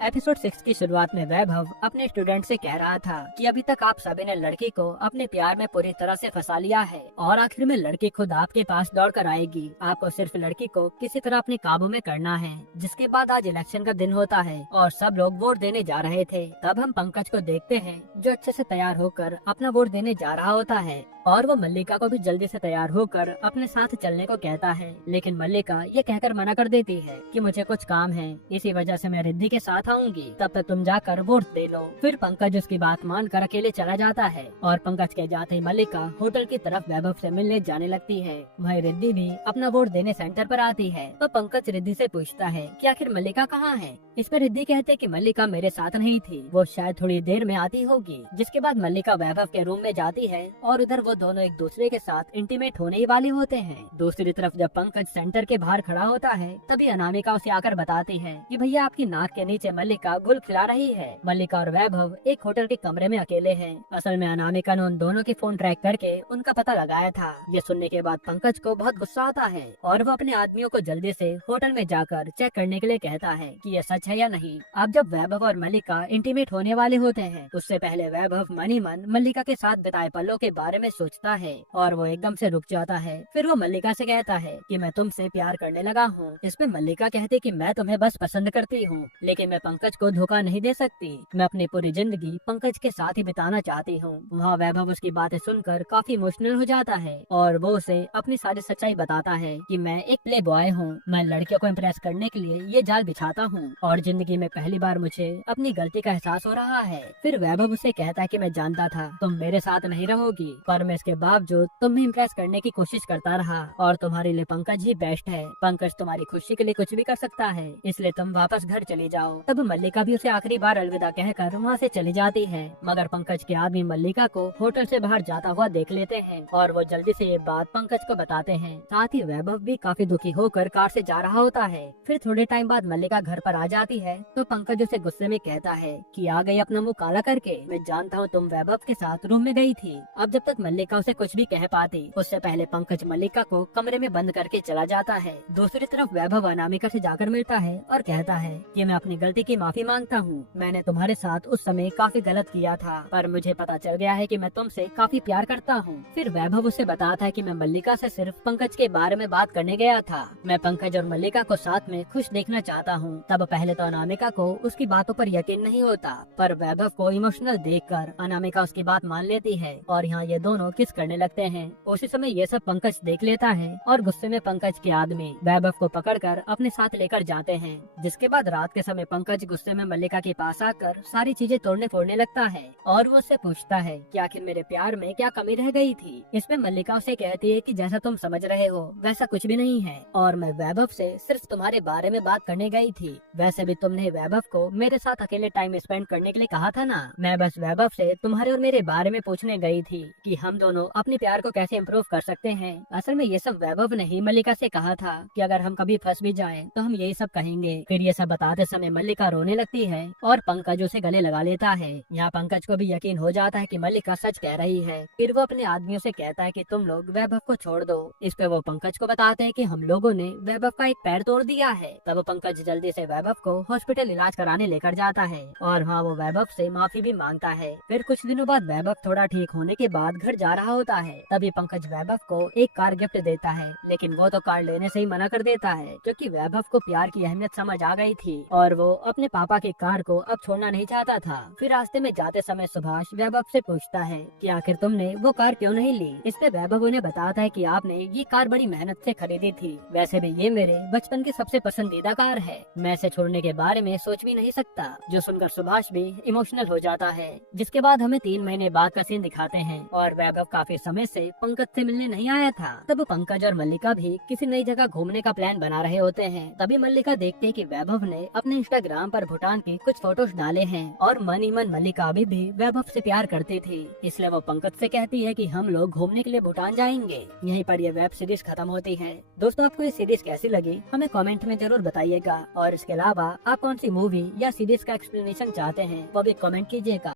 Episode 6 की शुरुआत में वैभव अपने स्टूडेंट से कह रहा था कि अभी तक आप सभी ने लड़की को अपने प्यार में पूरी तरह से फंसा लिया है और आखिर में लड़की खुद आपके पास दौड़ कर आएगी। आपको सिर्फ लड़की को किसी तरह अपने काबू में करना है। जिसके बाद आज इलेक्शन का दिन होता है और सब लोग वोट देने जा रहे थे। तब हम पंकज को देखते हैं जो अच्छे से तैयार होकर अपना वोट देने जा रहा होता है और वो मल्लिका को भी जल्दी से तैयार होकर अपने साथ चलने को कहता है। लेकिन मल्लिका ये कहकर मना कर देती है कि मुझे कुछ काम है, इसी वजह से मैं रिद्धि के साथ आऊंगी, तब तक तुम जाकर वोट दे लो। फिर पंकज उसकी बात मानकर अकेले चला जाता है और पंकज के जाते ही मल्लिका होटल की तरफ वैभव से मिलने जाने लगती है। वहीं रिद्धि भी अपना वोट देने सेंटर पर आती है तो पंकज रिद्धि से पूछता है कि आखिर मल्लिका कहाँ है। इस पर रिद्धि कहते कि मल्लिका मेरे साथ नहीं थी, वो शायद थोड़ी देर में आती होगी। जिसके बाद मल्लिका वैभव के रूम में जाती है और उधर वो दोनों एक दूसरे के साथ इंटीमेट होने ही वाले होते हैं। दूसरी तरफ जब पंकज सेंटर के बाहर खड़ा होता है तभी अनामिका उसे आकर बताती है कि भैया आपकी नाक के नीचे मल्लिका गुल खिला रही है। मल्लिका और वैभव एक होटल के कमरे में अकेले हैं। असल में अनामिका ने उन दोनों के फोन ट्रैक करके उनका पता लगाया था। ये सुनने के बाद पंकज को बहुत गुस्सा आता है और वो अपने आदमियों को जल्दी से होटल में जाकर चेक करने के लिए कहता है कि ये सच है या नहीं। अब जब वैभव और मल्लिका इंटीमेट होने वाले होते हैं उससे पहले वैभव मन ही मन मल्लिका के साथ बिताए पलों के बारे में सोचता है और वो एकदम से रुक जाता है। फिर वो मल्लिका से कहता है कि मैं तुमसे प्यार करने लगा हूँ। इसमें मल्लिका कहती कि मैं तुम्हें बस पसंद करती हूँ, लेकिन मैं पंकज को धोखा नहीं दे सकती। मैं अपनी पूरी जिंदगी पंकज के साथ ही बिताना चाहती हूँ। वहाँ वैभव उसकी बातें सुनकर काफी इमोशनल हो जाता है और वो उसे अपनी सारी सच्चाई बताता है कि मैं एक प्ले बॉय हूँ, मैं लड़कियों को इम्प्रेस करने के लिए ये जाल बिछाता हूँ और जिंदगी में पहली बार मुझे अपनी गलती का एहसास हो रहा है। फिर वैभव उसे कहता है कि मैं जानता था तुम मेरे साथ नहीं रहोगी, पर मैं इसके बावजूद तुम्हें इम्प्रेस करने की कोशिश करता रहा और तुम्हारे लिए पंकज ही बेस्ट है। पंकज तुम्हारी खुशी के लिए कुछ भी कर सकता है, इसलिए तुम वापस घर चली जाओ। तब मल्लिका भी उसे आखिरी बार अलविदा कहकर वहाँ से चली जाती है। मगर पंकज के आदमी मल्लिका को होटल से बाहर जाता हुआ देख लेते हैं और वो जल्दी से ये बात पंकज को बताते हैं। साथ ही वैभव भी काफी दुखी होकर कार से जा रहा होता है। फिर थोड़े टाइम बाद मल्लिका घर पर आ जाती है तो पंकज उसे गुस्से में कहता है कि आ गई अपना मुंह काला करके, मैं जानता हूँ तुम वैभव के साथ रूम में गई थी। अब जब तक मल्लिका उसे कुछ भी कह पाती उससे पहले पंकज मल्लिका को कमरे में बंद करके चला जाता है। दूसरी तरफ वैभव अनामिका से जाकर मिलता है और कहता है कि मैं अपनी गलती की माफी मांगता हूँ। मैंने तुम्हारे साथ उस समय काफी गलत किया था, पर मुझे पता चल गया है कि मैं तुमसे काफी प्यार करता हूँ। फिर वैभव उसे बताता है कि मैं मल्लिका से सिर्फ पंकज के बारे में बात करने गया था। मैं पंकज और मल्लिका को साथ में खुश देखना चाहता हूँ। तब पहले तो अनामिका को उसकी बातों पर यकीन नहीं होता, पर वैभव को इमोशनल देखकर अनामिका उसकी बात मान लेती है और यहाँ ये दोनों किस करने लगते हैं। उसी समय ये सब पंकज देख लेता है और गुस्से में पंकज के आदमी वैभव को पकड़कर अपने साथ लेकर जाते हैं। जिसके बाद रात के समय पंकज गुस्से में मल्लिका के पास आकर सारी चीजें तोड़ने फोड़ने लगता है और वो उससे पूछता है कि आखिर मेरे प्यार में क्या कमी रह गई थी। इसमें मल्लिका उसे कहती है कि जैसा तुम समझ रहे हो वैसा कुछ भी नहीं है और मैं वैभव से सिर्फ तुम्हारे बारे में बात करने गई थी। वैसे भी तुमने वैभव को मेरे साथ अकेले टाइम स्पेंड करने के लिए कहा था ना। मैं बस वैभव से तुम्हारे और मेरे बारे में पूछने गई थी कि हम दोनों अपने प्यार को कैसे इम्प्रूव कर सकते हैं। असल में ये सब वैभव ने ही मल्लिका से कहा था कि अगर हम कभी फंस भी जाएं तो हम यही सब कहेंगे। फिर ये सब बताते समय मल्लिका रोने लगती है और पंकज उसे गले लगा लेता है। यहाँ पंकज को भी यकीन हो जाता है कि मल्लिका सच कह रही है। फिर वो अपने आदमियों से कहता है कि तुम लोग वैभव को छोड़ दो। इस पे वो पंकज को बताते हैं कि हम लोगों ने वैभव का एक पैर तोड़ दिया है। तब पंकज जल्दी से वैभव को हॉस्पिटल इलाज कराने लेकर जाता है और हाँ वो वैभव से माफी भी मांगता है। फिर कुछ दिनों बाद वैभव थोड़ा ठीक होने के बाद घर जा रहा होता है। तभी पंकज वैभव को एक कार गिफ्ट देता है, लेकिन वो तो कार लेने से ही मना कर देता है क्योंकि वैभव को प्यार की अहमियत समझ आ गई थी और वो अपने पापा की कार को अब छोड़ना नहीं चाहता था। फिर रास्ते में जाते समय सुभाष वैभव से पूछता है कि आखिर तुमने वो कार क्यों नहीं ली। इस पे वैभव उन्हें बताता है कि आपने ये कार बड़ी मेहनत से खरीदी थी, वैसे भी ये मेरे बचपन की सबसे पसंदीदा कार है, मैं इसे छोड़ने के बारे में सोच भी नहीं सकता। जो सुनकर सुभाष भी इमोशनल हो जाता है। जिसके बाद हमें 3 महीने बाद का सीन दिखाते हैं और वैभव काफी समय से पंकज से मिलने नहीं आया था। तब पंकज और मल्लिका भी किसी नई जगह घूमने का प्लान बना रहे होते हैं। तभी मल्लिका देखते है कि वैभव ने अपने इंस्टाग्राम पर भूटान की कुछ फोटोज डाले हैं और मन ही मन मल्लिका अभी भी वैभव से प्यार करती थी। इसलिए वो पंकज से कहती है कि हम लोग घूमने के लिए भूटान जाएंगे। यहीं पर ये वेब सीरीज खत्म होती है। दोस्तों आपको ये सीरीज कैसी लगी हमें कमेंट में जरूर बताइएगा और इसके अलावा आप कौन सी मूवी या सीरीज का एक्सप्लेनेशन चाहते हैं वो भी कमेंट कीजिएगा।